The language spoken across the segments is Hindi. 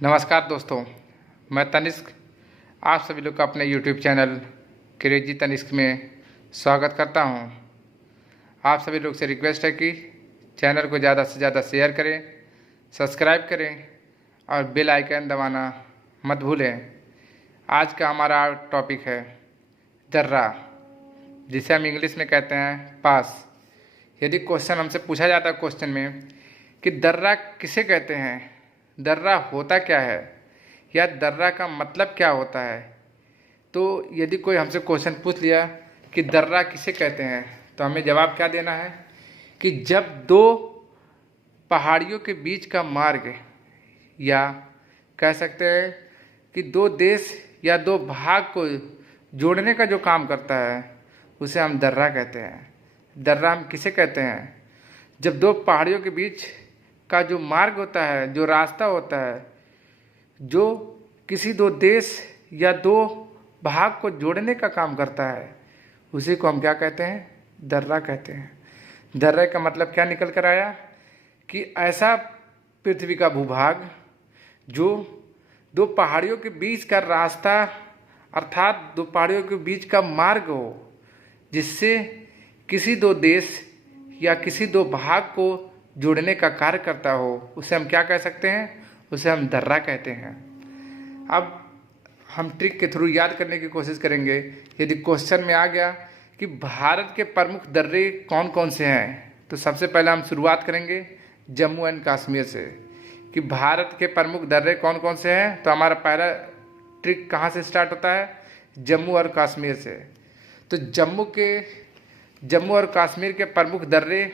नमस्कार दोस्तों, मैं तनिष्क आप सभी लोग का अपने YouTube चैनल क्रेजी तनिष्क में स्वागत करता हूं। आप सभी लोग से रिक्वेस्ट है कि चैनल को ज़्यादा से ज़्यादा शेयर करें, सब्सक्राइब करें और बेल आइकन दबाना मत भूलें। आज का हमारा टॉपिक है दर्रा, जिसे हम इंग्लिश में कहते हैं पास। यदि क्वेश्चन हमसे पूछा जाता है क्वेश्चन में कि दर्रा किसे कहते हैं, दर्रा होता क्या है या दर्रा का मतलब क्या होता है, तो यदि कोई हमसे क्वेश्चन पूछ लिया कि दर्रा किसे कहते हैं तो हमें जवाब क्या देना है कि जब दो पहाड़ियों के बीच का मार्ग, या कह सकते हैं कि दो देश या दो भाग को जोड़ने का जो काम करता है उसे हम दर्रा कहते हैं। दर्रा हम किसे कहते हैं? जब दो पहाड़ियों के बीच का जो मार्ग होता है, जो रास्ता होता है, जो किसी दो देश या दो भाग को जोड़ने का काम करता है, उसी को हम क्या कहते हैं? दर्रा कहते हैं। दर्रे का मतलब क्या निकल कर आया कि ऐसा पृथ्वी का भूभाग जो दो पहाड़ियों के बीच का रास्ता अर्थात दो पहाड़ियों के बीच का मार्ग हो, जिससे किसी दो देश या किसी दो भाग को जोड़ने का कार्य करता हो, उसे हम क्या कह सकते हैं? उसे हम दर्रा कहते हैं। अब हम ट्रिक के थ्रू याद करने की कोशिश करेंगे। यदि क्वेश्चन में आ गया कि भारत के प्रमुख दर्रे कौन कौन से हैं, तो सबसे पहले हम शुरुआत करेंगे जम्मू एंड कश्मीर से कि भारत के प्रमुख दर्रे कौन कौन से हैं। तो हमारा पहला ट्रिक कहाँ से स्टार्ट होता है? जम्मू और कश्मीर से। तो जम्मू और कश्मीर के प्रमुख दर्रे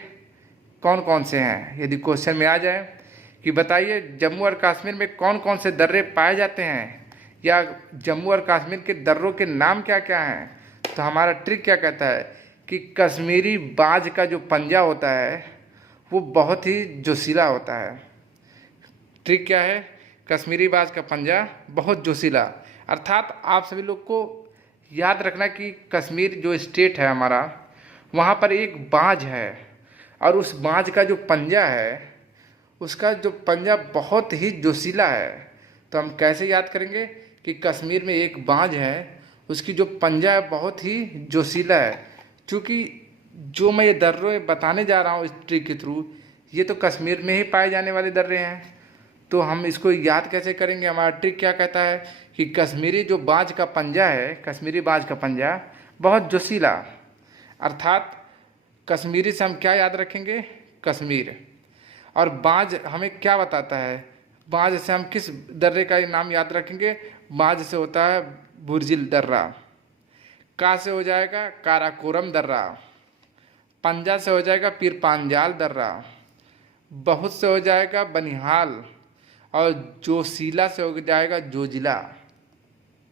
कौन कौन से हैं? यदि क्वेश्चन में आ जाए कि बताइए जम्मू और कश्मीर में कौन कौन से दर्रे पाए जाते हैं, या जम्मू और कश्मीर के दर्रों के नाम क्या क्या हैं, तो हमारा ट्रिक क्या कहता है कि कश्मीरी बाज का जो पंजा होता है वो बहुत ही जोशीला होता है। ट्रिक क्या है? कश्मीरी बाज का पंजा बहुत जोशीला, अर्थात आप सभी लोग को याद रखना कि कश्मीर जो स्टेट है हमारा, वहाँ पर एक बाज है और उस बाज का जो पंजा है, उसका जो पंजा बहुत ही जोशीला है। तो हम कैसे याद करेंगे कि कश्मीर में एक बाज है, उसकी जो पंजा है बहुत ही जोशीला है। क्योंकि जो मैं ये दर्रे बताने जा रहा हूँ इस ट्रिक के थ्रू, ये तो कश्मीर में ही पाए जाने वाले दर्रे हैं। तो हम इसको याद कैसे करेंगे? हमारा ट्रिक क्या कहता है कि कश्मीरी जो बाज का पंजा है, कश्मीरी बाज का पंजा बहुत जोशीला, अर्थात कश्मीरी से हम क्या याद रखेंगे? कश्मीर। और बाज हमें क्या बताता है? बाज से हम किस दर्रे का नाम याद रखेंगे? बाज से होता है बुर्जिल दर्रा। का से हो जाएगा काराकोरम दर्रा। पंजा से हो जाएगा पीर पांजाल दर्रा। बहुत से हो जाएगा बनिहाल। और जोशीला से हो जाएगा जोजिला।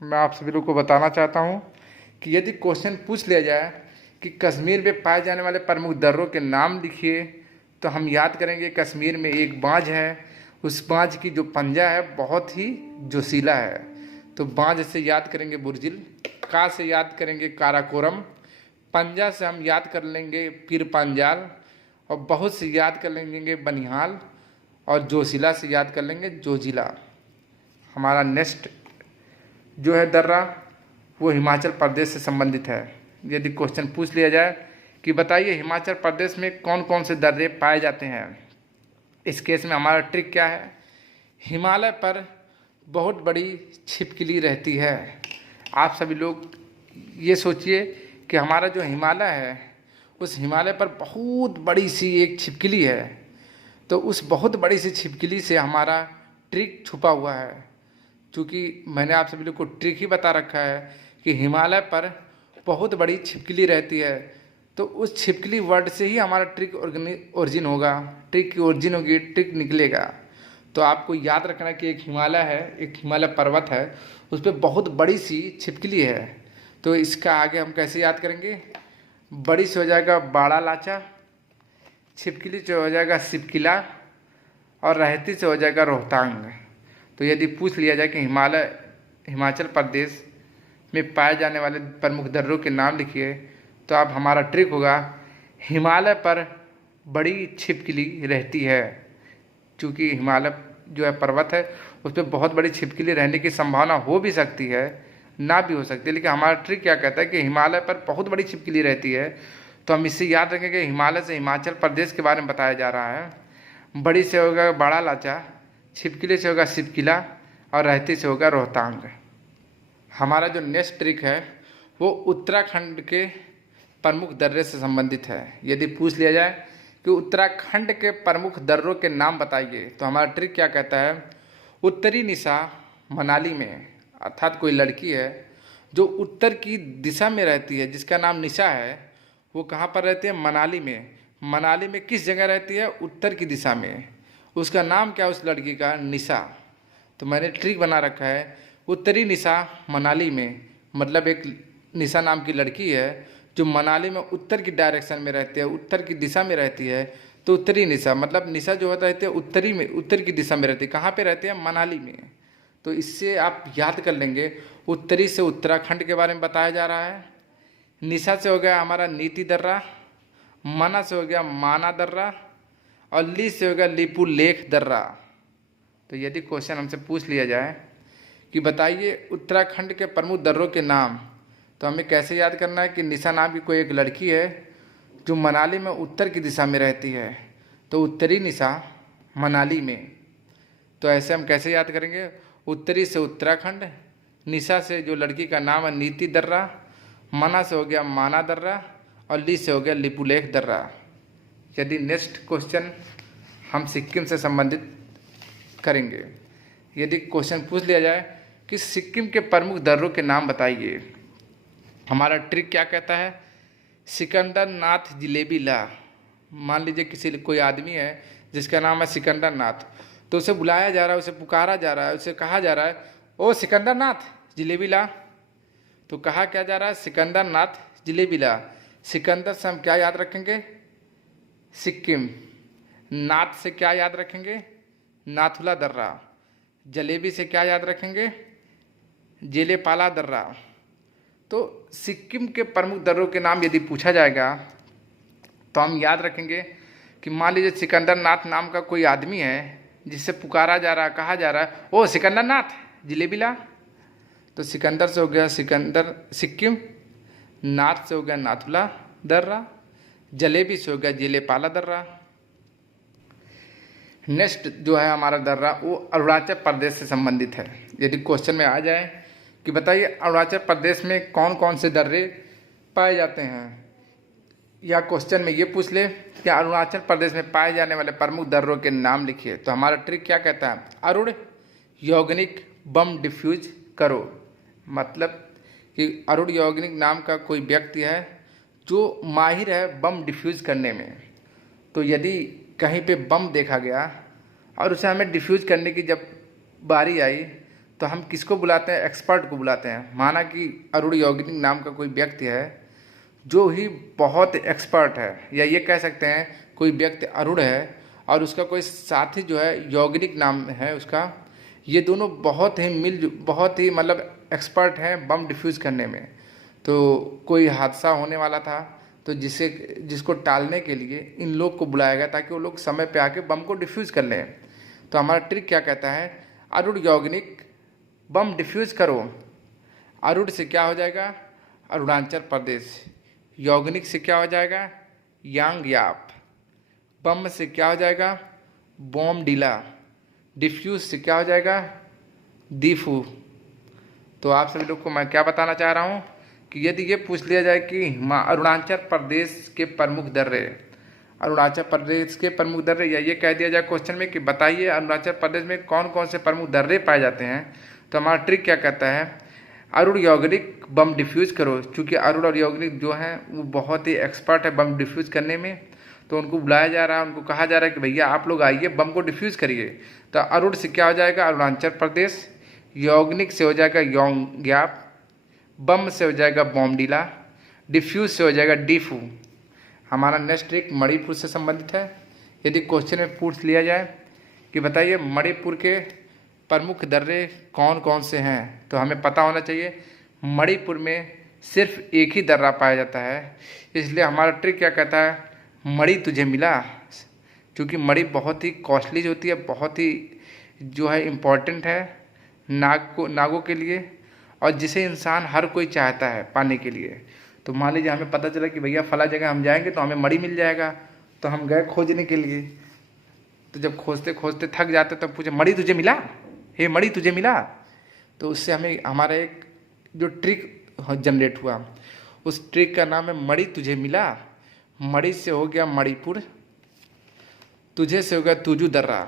मैं आप सभी लोग को बताना चाहता हूँ कि यदि क्वेश्चन पूछ लिया जाए कि कश्मीर में पाए जाने वाले प्रमुख दर्रों के नाम लिखिए, तो हम याद करेंगे कश्मीर में एक बाज है, उस बाज की जो पंजा है बहुत ही जोशीला है। तो बाज से याद करेंगे बुर्जिल, का से याद करेंगे काराकोरम, पंजा से हम याद कर लेंगे पीर पांजाल, और बहुत से याद कर लेंगे बनिहाल, और जोशीला से याद कर लेंगे जोजिला। हमारा नेक्स्ट जो है दर्रा वो हिमाचल प्रदेश से संबंधित है। यदि क्वेश्चन पूछ लिया जाए कि बताइए हिमाचल प्रदेश में कौन कौन से दर्रे पाए जाते हैं, इस केस में हमारा ट्रिक क्या है? हिमालय पर बहुत बड़ी छिपकली रहती है। आप सभी लोग ये सोचिए कि हमारा जो हिमालय है, उस हिमालय पर बहुत बड़ी सी एक छिपकली है। तो उस बहुत बड़ी सी छिपकली से हमारा ट्रिक छुपा हुआ है। क्योंकि मैंने आप सभी लोग को ट्रिक ही बता रखा है कि हिमालय पर बहुत बड़ी छिपकली रहती है, तो उस छिपकली वर्ड से ही हमारा ट्रिक ओरिजिन होगा, ट्रिक की ओरिजिन होगी, ट्रिक निकलेगा। तो आपको याद रखना कि एक हिमालय है, एक हिमालय पर्वत है, उस पर बहुत बड़ी सी छिपकली है। तो इसका आगे हम कैसे याद करेंगे? बड़ी से हो जाएगा बाड़ा लाचा, छिपकली से हो जाएगा सिपकिला, और रहती से हो जाएगा रोहतांग। तो यदि पूछ लिया जाए कि हिमाचल प्रदेश में पाए जाने वाले प्रमुख दर्रों के नाम लिखिए, तो आप हमारा ट्रिक होगा हिमालय पर बड़ी छिपकली रहती है। क्योंकि हिमालय जो है पर्वत है, उस पर बहुत बड़ी छिपकली रहने की संभावना हो भी सकती है, ना भी हो सकती है। लेकिन हमारा ट्रिक क्या कहता है कि हिमालय पर बहुत बड़ी छिपकली रहती है। तो हम इससे याद रखेंगे हिमालय से हिमाचल प्रदेश के बारे में बताया जा रहा है। बड़ी से होगा बड़ा लाचा, छिपकली से होगा छिपकिला और रहती से होगा रोहतांग। हमारा जो नेक्स्ट ट्रिक है वो उत्तराखंड के प्रमुख दर्रे से संबंधित है। यदि पूछ लिया जाए कि उत्तराखंड के प्रमुख दर्रों के नाम बताइए, तो हमारा ट्रिक क्या कहता है, उत्तरी निशा मनाली में, अर्थात कोई लड़की है जो उत्तर की दिशा में रहती है, जिसका नाम निशा है, वो कहाँ पर रहती है, मनाली में। मनाली में किस जगह रहती है, उत्तर की दिशा में। उसका नाम क्या है उस लड़की का, निशा। तो मैंने ट्रिक बना रखा है, उत्तरी निशा मनाली में, मतलब एक निशा नाम की लड़की है जो मनाली में उत्तर की डायरेक्शन में रहती है, उत्तर की दिशा में रहती है। तो उत्तरी निशा मतलब निशा जो होता रहती है उत्तरी में, उत्तर की दिशा में रहती है। कहाँ पे रहती है, मनाली में। तो इससे आप याद कर लेंगे, उत्तरी से उत्तराखंड के बारे में बताया जा रहा है। निशा से हो गया हमारा नीति दर्रा, मना से हो गया माना दर्रा और ली से हो गया लिपू लेख दर्रा। तो यदि क्वेश्चन हमसे पूछ लिया जाए कि बताइए उत्तराखंड के प्रमुख दर्रों के नाम, तो हमें कैसे याद करना है कि निशा नाम की कोई एक लड़की है जो मनाली में उत्तर की दिशा में रहती है। तो उत्तरी निशा मनाली में। तो ऐसे हम कैसे याद करेंगे, उत्तरी से उत्तराखंड, निशा से जो लड़की का नाम है नीति दर्रा, मना से हो गया माना दर्रा और ली से हो गया लिपुलेख दर्रा। यदि नेक्स्ट क्वेश्चन हम सिक्किम से संबंधित करेंगे। यदि क्वेश्चन पूछ लिया जाए कि सिक्किम के प्रमुख दर्रों के नाम बताइए, हमारा ट्रिक क्या कहता है, सिकंदर नाथ जिलेबी ला। मान लीजिए किसी कोई आदमी है जिसका नाम है सिकंदर नाथ, तो उसे बुलाया जा रहा है, उसे पुकारा जा रहा है, उसे कहा जा रहा है, ओ सिकंदर नाथ जिलेबी ला। तो कहा क्या जा रहा है, सिकंदर नाथ जिलेबी ला। सिकंदर से हम क्या याद रखेंगे, सिक्किम। नाथ से क्या याद रखेंगे, नाथुला दर्रा। जलेबी से क्या याद रखेंगे, जेलेपाला दर्रा। तो सिक्किम के प्रमुख दर्रों के नाम यदि पूछा जाएगा तो हम याद रखेंगे कि मान लीजिए सिकंदर नाथ नाम का कोई आदमी है जिससे पुकारा जा रहा है, कहा जा रहा है, ओ सिकंदर नाथ जिलेबी ला। तो सिकंदर से हो गया सिकंदर सिक्किम, नाथ से हो गया नाथुला दर्रा, जलेबी से हो गया जेलेपाला दर्रा। नेक्स्ट जो है हमारा दर्रा वो अरुणाचल प्रदेश से संबंधित है। यदि क्वेश्चन में आ जाए कि बताइए अरुणाचल प्रदेश में कौन कौन से दर्रे पाए जाते हैं, या क्वेश्चन में ये पूछ ले कि अरुणाचल प्रदेश में पाए जाने वाले प्रमुख दर्रों के नाम लिखिए, तो हमारा ट्रिक क्या कहता है, अरुण यौगनिक बम डिफ्यूज करो। मतलब कि अरुण यौगनिक नाम का कोई व्यक्ति है जो माहिर है बम डिफ्यूज करने में। तो यदि कहीं पे बम देखा गया और उसे हमें डिफ्यूज करने की जब बारी आई तो हम किसको बुलाते हैं, एक्सपर्ट को बुलाते हैं। माना कि अरुण यौगिक नाम का कोई व्यक्ति है जो ही बहुत एक्सपर्ट है, या ये कह सकते हैं कोई व्यक्ति अरुण है और उसका कोई साथी जो है यौगिक नाम है उसका, ये दोनों बहुत ही मतलब एक्सपर्ट हैं बम डिफ्यूज़ करने में। तो कोई हादसा होने वाला था तो जिसको टालने के लिए इन लोग को बुलाया गया ताकि वो लोग समय पे आके बम को डिफ्यूज़ कर लें। तो हमारा ट्रिक क्या कहता है, अरुण यौगिक बम डिफ्यूज़ करो। अरुण से क्या हो जाएगा, अरुणाचल प्रदेश। यौगिक से क्या हो जाएगा, यांगयाप। बम से क्या हो जाएगा, बॉमडिला। डिफ्यूज से क्या हो जाएगा, दीफू। तो आप सभी लोग को मैं क्या बताना चाह रहा हूँ कि यदि ये पूछ लिया जाए कि अरुणाचल प्रदेश के प्रमुख दर्रे, अरुणाचल प्रदेश के प्रमुख दर्रे, या ये कह दिया जाए क्वेश्चन में कि बताइए अरुणाचल प्रदेश में कौन कौन से प्रमुख दर्रे पाए जाते हैं, तो हमारा ट्रिक क्या कहता है, अरुण यौगिक बम डिफ्यूज करो। चूँकि अरुण और यौगिक जो हैं वो बहुत ही एक्सपर्ट है बम डिफ्यूज करने में, तो उनको बुलाया जा रहा है, उनको कहा जा रहा है कि भैया आप लोग आइए बम को डिफ्यूज़ करिए। तो अरुण से क्या हो जाएगा, अरुणाचल प्रदेश। यौगिक से हो जाएगा योंग्याप। बम से हो जाएगा बॉमडिला। डिफ्यूज से हो जाएगा डीफू। हमारा नेक्स्ट ट्रिक मणिपुर से संबंधित है। यदि क्वेश्चन में पूछ लिया जाए कि बताइए मणिपुर के प्रमुख दर्रे कौन कौन से हैं, तो हमें पता होना चाहिए मणिपुर में सिर्फ एक ही दर्रा पाया जाता है। इसलिए हमारा ट्रिक क्या कहता है, मणि तुझे मिला। क्योंकि मणि बहुत ही कॉस्टली होती है, बहुत ही जो है इम्पॉर्टेंट है नागों के लिए, और जिसे इंसान हर कोई चाहता है पाने के लिए। तो मान लीजिए हमें पता चला कि भैया फला जगह हम जाएंगे तो हमें मणि मिल जाएगा, तो हम गए खोजने के लिए। तो जब खोजते खोजते थक जाते तब पूछे मणि तुझे मिला, हे मणि तुझे मिला। तो उससे हमें हमारा एक जो ट्रिक जनरेट हुआ, उस ट्रिक का नाम है मणि तुझे मिला। मणि से हो गया मणिपुर, तुझे से हो गया तुजू दर्रा।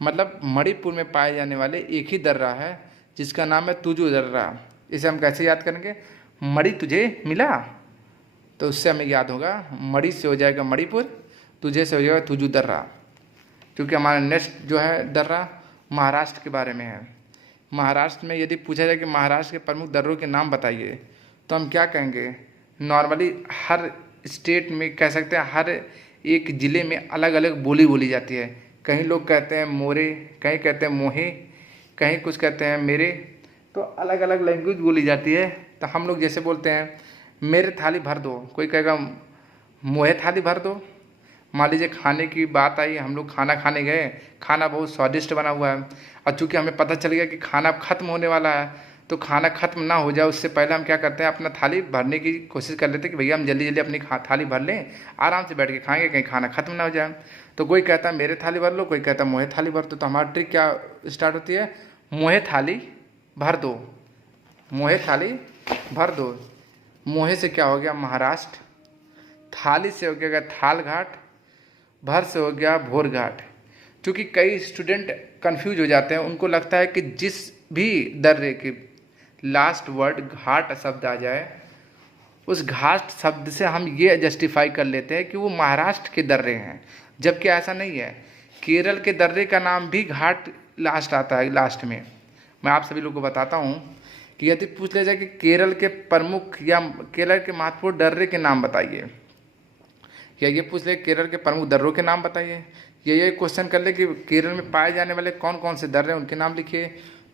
मतलब मणिपुर में पाए जाने वाले एक ही दर्रा है जिसका नाम है तुजू दर्रा। इसे हम कैसे याद करेंगे, मणि तुझे मिला, तो उससे हमें याद होगा मणि से हो जाएगा मणिपुर, तुझे से हो जाएगा तुजू दर्रा। क्योंकि हमारा नेक्स्ट जो है दर्रा महाराष्ट्र के बारे में है। महाराष्ट्र में यदि पूछा जाए कि महाराष्ट्र के प्रमुख दर्रों के नाम बताइए, तो हम क्या कहेंगे। नॉर्मली हर स्टेट में कह सकते हैं, हर एक ज़िले में अलग अलग बोली बोली जाती है। कहीं लोग कहते हैं मोरे, कहीं कहते हैं मोहे, कहीं कुछ कहते हैं मेरे। तो अलग अलग लैंग्वेज बोली जाती है। तो हम लोग जैसे बोलते हैं मेरे थाली भर दो, कोई कहेगा मोहे थाली भर दो। मान लीजिए खाने की बात आई, हम लोग खाना खाने गए, खाना बहुत स्वादिष्ट बना हुआ है, और चूँकि हमें पता चल गया कि खाना ख़त्म होने वाला है, तो खाना ख़त्म ना हो जाए उससे पहले हम क्या करते हैं, अपना थाली भरने की कोशिश कर लेते हैं कि भैया हम जल्दी जल्दी अपनी थाली भर लें, आराम से बैठ के खाएंगे, कहीं खाना ख़त्म ना हो जाए। तो कोई कहता है मेरे थाली भर लो, कोई कहता है मोहे थाली भर दो। तो हमारी ट्रिक क्या स्टार्ट होती है, मोहे थाली भर दो, मोहे थाली भर दो। मोहे से क्या हो गया महाराष्ट्र, थाली से हो गया थाल घाट, भर से हो गया भोर घाट। क्योंकि कई स्टूडेंट कंफ्यूज हो जाते हैं, उनको लगता है कि जिस भी दर्रे के लास्ट वर्ड घाट शब्द आ जाए, उस घाट शब्द से हम ये जस्टिफाई कर लेते हैं कि वो महाराष्ट्र के दर्रे हैं, जबकि ऐसा नहीं है। केरल के दर्रे का नाम भी घाट लास्ट आता है लास्ट में। मैं आप सभी लोगों को बताता हूँ कि यदि पूछ लिया जाए कि केरल के प्रमुख या केरल के महत्वपूर्ण दर्रे के नाम बताइए, या ये पूछ ले केरल के प्रमुख दर्रों के नाम बताइए, या ये क्वेश्चन कर ले कि केरल में पाए जाने वाले कौन कौन से दर्रे हैं उनके नाम लिखिए,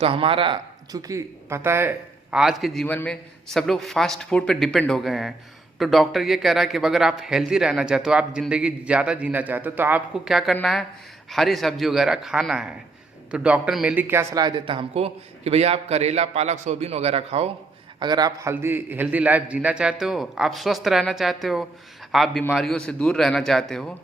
तो हमारा चूँकि पता है आज के जीवन में सब लोग फास्ट फूड पे डिपेंड हो गए हैं। तो डॉक्टर ये कह रहा है कि अगर आप हेल्दी रहना चाहते हो, आप ज़िंदगी ज़्यादा जीना चाहते हो, तो आपको क्या करना है, हरी सब्जी वगैरह खाना है। तो डॉक्टर मेनली क्या सलाह देता है हमको कि भैया आप करेला, पालक, सोयाबीन वगैरह खाओ। अगर आप हेल्दी लाइफ जीना चाहते हो, आप स्वस्थ रहना चाहते हो, आप बीमारियों से दूर रहना चाहते हो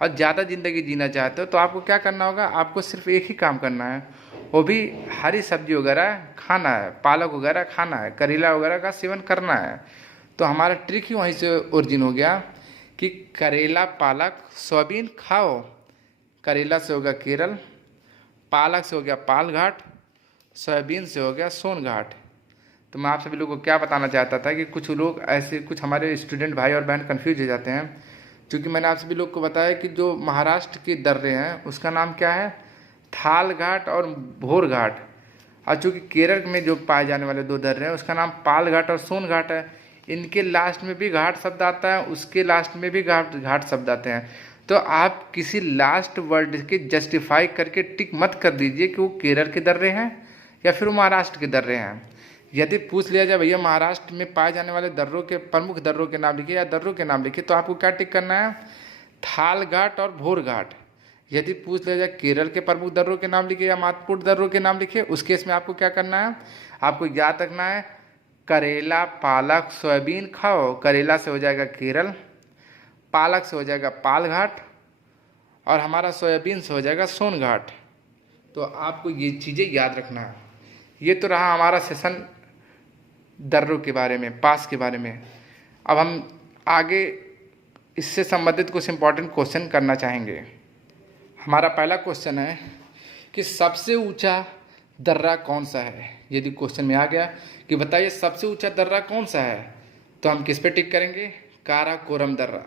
और ज़्यादा ज़िंदगी जीना चाहते हो, तो आपको क्या करना होगा, आपको सिर्फ एक ही काम करना है, वो भी हरी सब्जी वगैरह खाना है, पालक वगैरह खाना है, करेला वगैरह का सेवन करना है। तो हमारा ट्रिक ही वहीं से ओरिजिन हो गया कि करेला, पालक, सोयाबीन खाओ। करेला से हो गया केरल, पालक से हो गया पाल घाट, सोयाबीन से हो गया सोन घाट। तो मैं आप सभी लोगों को क्या बताना चाहता था कि कुछ लोग ऐसे, कुछ हमारे स्टूडेंट भाई और बहन कन्फ्यूज हो जाते हैं। क्योंकि मैंने आप सभी लोग को बताया कि जो महाराष्ट्र के दर्रे हैं उसका नाम क्या है, थाल घाट और भोर घाट। और चूँकि केरल में जो पाए जाने वाले दो दर्रे हैं उसका नाम पाल घाट और सोन घाट है। इनके लास्ट में भी घाट शब्द आता है, उसके लास्ट में भी घाट शब्द आते हैं। तो आप किसी लास्ट वर्ड के जस्टिफाई करके टिक मत कर दीजिए कि वो केरल के दर्रे हैं या फिर वो महाराष्ट्र के दर्रे हैं। यदि पूछ लिया जाए भैया महाराष्ट्र में पाए जाने वाले दर्रों के प्रमुख दर्रों के नाम लिखिए या दर्रों के नाम लिखिए, तो आपको क्या टिक करना है, थाल घाट और भोर घाट। यदि पूछ लिया जाए केरल के प्रमुख दर्रों के नाम लिखिए या महत्वपूर्ण दर्रों के नाम लिखिए, उस केस में आपको क्या करना है, आपको याद रखना है करेला, पालक, सोयाबीन खाओ। करेला से हो जाएगा केरल, पालक से हो जाएगा पाल घाट और हमारा सोयाबीन से हो जाएगा सोन घाट। तो आपको ये चीज़ें याद रखना है। ये तो रहा हमारा सेशन दर्रों के बारे में, पास के बारे में। अब हम आगे इससे संबंधित कुछ इम्पोर्टेंट क्वेश्चन करना चाहेंगे। हमारा पहला क्वेश्चन है कि सबसे ऊंचा दर्रा कौन सा है। यदि क्वेश्चन में आ गया कि बताइए सबसे ऊंचा दर्रा कौन सा है, तो हम किस पे टिक करेंगे, काराकोरम दर्रा।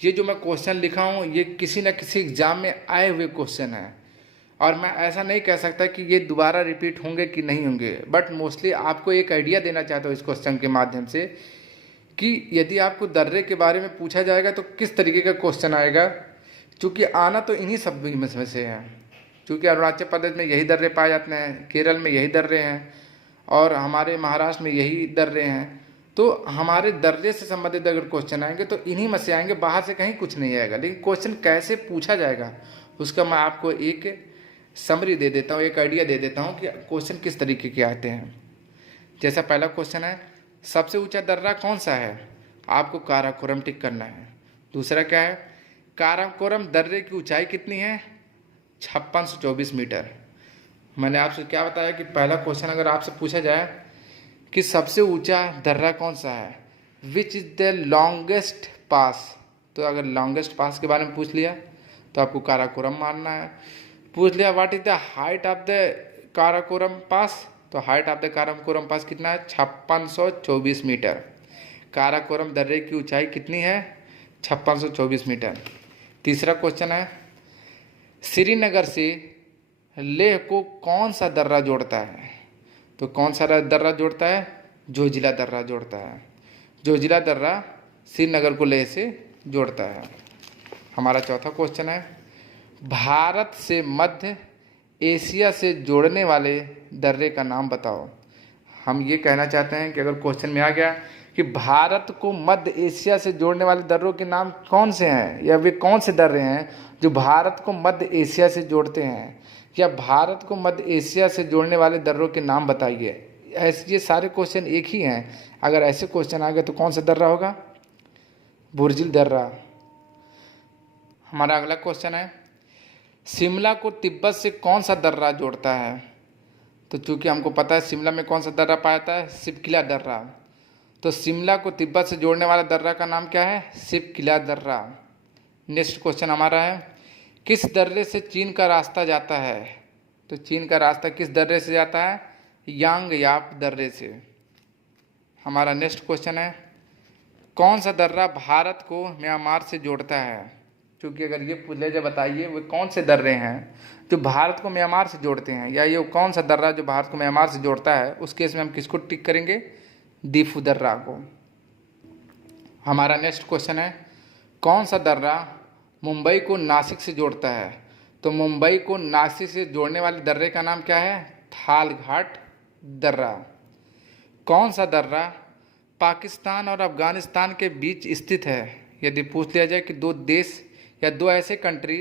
ये जो मैं क्वेश्चन लिखा हूँ ये किसी न किसी एग्जाम में आए हुए क्वेश्चन हैं, और मैं ऐसा नहीं कह सकता कि ये दोबारा रिपीट होंगे कि नहीं होंगे, बट मोस्टली आपको एक आइडिया देना चाहता हूँ इस क्वेश्चन के माध्यम से कि यदि आपको दर्रे के बारे में पूछा जाएगा तो किस तरीके का क्वेश्चन आएगा। क्योंकि आना तो इन्हीं सब में से है, क्योंकि अरुणाचल प्रदेश में यही दर्रे पाए जाते हैं, केरल में यही दर्रे हैं और हमारे महाराष्ट्र में यही दर्रे हैं। तो हमारे दर्रे से संबंधित अगर क्वेश्चन आएंगे तो इन्हीं में से आएंगे, बाहर से कहीं कुछ नहीं आएगा। लेकिन क्वेश्चन कैसे पूछा जाएगा उसका मैं आपको एक समरी दे देता हूँ, एक आइडिया दे देता हूँ कि क्वेश्चन किस तरीके के आते हैं। जैसा पहला क्वेश्चन है, सबसे ऊंचा दर्रा कौन सा है? आपको काराकोरम टिक करना है। दूसरा क्या है, काराकोरम दर्रे की ऊंचाई कितनी है? 5624 मीटर। मैंने आपसे क्या बताया कि पहला क्वेश्चन अगर आपसे पूछा जाए कि सबसे ऊंचा दर्रा कौन सा है, विच इज़ द लॉन्गेस्ट पास, तो अगर लॉन्गेस्ट पास के बारे में पूछ लिया तो आपको काराकोरम मानना है। पूछ लिया what is the height of the Karakoram pass, तो height of the Karakoram pass कितना है? 5624 मीटर। काराकोरम दर्रे की ऊंचाई कितनी है? 5624 मीटर। तीसरा क्वेश्चन है, श्रीनगर से लेह को कौन सा दर्रा जोड़ता है? तो कौन सा दर्रा जोड़ता है? जोजिला दर्रा जोड़ता है। जोजिला दर्रा श्रीनगर को लेह से जोड़ता है। हमारा चौथा क्वेश्चन है, भारत से मध्य एशिया से जोड़ने वाले दर्रे का नाम बताओ। हम ये कहना चाहते हैं कि अगर क्वेश्चन में आ गया कि भारत को मध्य एशिया से जोड़ने वाले दर्रों के नाम कौन से हैं, या वे कौन से दर्रे हैं जो भारत को मध्य एशिया से जोड़ते हैं, या भारत को मध्य एशिया से जोड़ने वाले दर्रों के नाम बताइए। ऐसे ये सारे क्वेश्चन एक ही हैं। अगर ऐसे क्वेश्चन आ गए तो कौन सा दर्रा होगा? बुर्जिल दर्रा। हमारा अगला क्वेश्चन है, शिमला को तिब्बत से कौन सा दर्रा जोड़ता है? तो चूंकि हमको पता है शिमला में कौन सा दर्रा पाया जाता है, शिवकिला दर्रा, तो शिमला को तिब्बत से जोड़ने वाला दर्रा का नाम क्या है? शिवकिला दर्रा। नेक्स्ट क्वेश्चन हमारा है, किस दर्रे से चीन का रास्ता जाता है? तो चीन का रास्ता किस दर्रे से जाता है? यांगयाप दर्रे से। हमारा नेक्स्ट क्वेश्चन है, कौन सा दर्रा भारत को म्यांमार से जोड़ता है? क्योंकि अगर ये पूछ ले, बताइए वे कौन से दर्रे हैं जो भारत को म्यांमार से जोड़ते हैं, या ये कौन सा दर्रा जो भारत को म्यांमार से जोड़ता है, उस केस में हम किसको टिक करेंगे? दीफू दर्रा को। हमारा नेक्स्ट क्वेश्चन है, कौन सा दर्रा मुंबई को नासिक से जोड़ता है? तो मुंबई को नासिक से जोड़ने वाले दर्रे का नाम क्या है? थाल घाट दर्रा। कौन सा दर्रा पाकिस्तान और अफगानिस्तान के बीच स्थित है? यदि पूछ लिया जाए कि दो देश या दो ऐसे कंट्री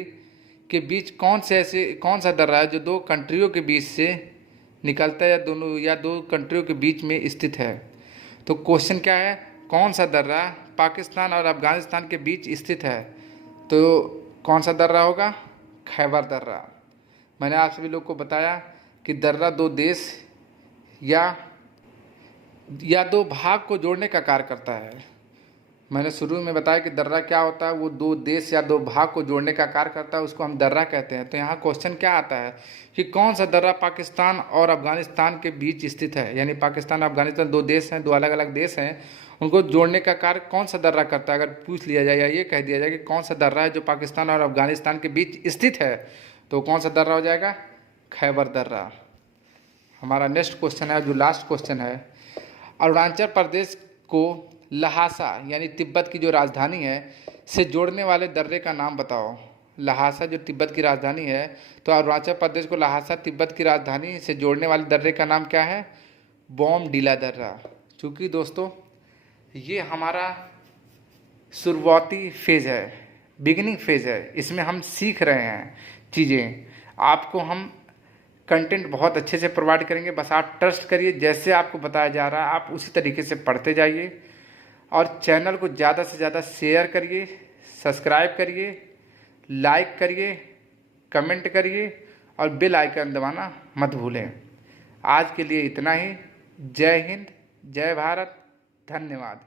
के बीच कौन सा दर्रा है जो दो कंट्रियों के बीच से निकलता है, या दो कंट्रियों के बीच में स्थित है, तो क्वेश्चन क्या है? कौन सा दर्रा पाकिस्तान और अफगानिस्तान के बीच स्थित है? तो कौन सा दर्रा होगा? खैबर दर्रा। मैंने आप सभी लोग को बताया कि दर्रा दो देश या दो भाग को जोड़ने का कार्य करता है। मैंने शुरू में बताया कि दर्रा क्या होता है, वो दो देश या दो भाग को जोड़ने का कार्य करता है, उसको हम दर्रा कहते हैं। तो यहाँ क्वेश्चन क्या आता है कि कौन सा दर्रा पाकिस्तान और अफगानिस्तान के बीच स्थित है, यानी पाकिस्तान और अफगानिस्तान दो देश हैं, दो अलग अलग देश हैं, उनको जोड़ने का कार्य कौन सा दर्रा करता है? अगर पूछ लिया जाए या ये कह दिया जाए कि कौन सा दर्रा है जो पाकिस्तान और अफगानिस्तान के बीच स्थित है, तो कौन सा दर्रा हो जाएगा? खैबर दर्रा। हमारा नेक्स्ट क्वेश्चन है, जो लास्ट क्वेश्चन है, अरुणाचल प्रदेश को लहासा यानी तिब्बत की जो राजधानी है से जोड़ने वाले दर्रे का नाम बताओ। लहासा जो तिब्बत की राजधानी है, तो अरुणाचल प्रदेश को लहासा तिब्बत की राजधानी से जोड़ने वाले दर्रे का नाम क्या है? बोमडिला दर्रा। चूँकि दोस्तों ये हमारा शुरुआती फेज़ है, बिगिनिंग फेज़ है, इसमें हम सीख रहे हैं चीज़ें। आपको हम कंटेंट बहुत अच्छे से प्रोवाइड करेंगे, बस आप ट्रस्ट करिए, जैसे आपको बताया जा रहा है आप उसी तरीके से पढ़ते जाइए, और चैनल को ज़्यादा से ज़्यादा शेयर करिए, सब्सक्राइब करिए, लाइक करिए, कमेंट करिए और बेल आइकन दबाना मत भूलें। आज के लिए इतना ही। जय हिंद, जय भारत, धन्यवाद।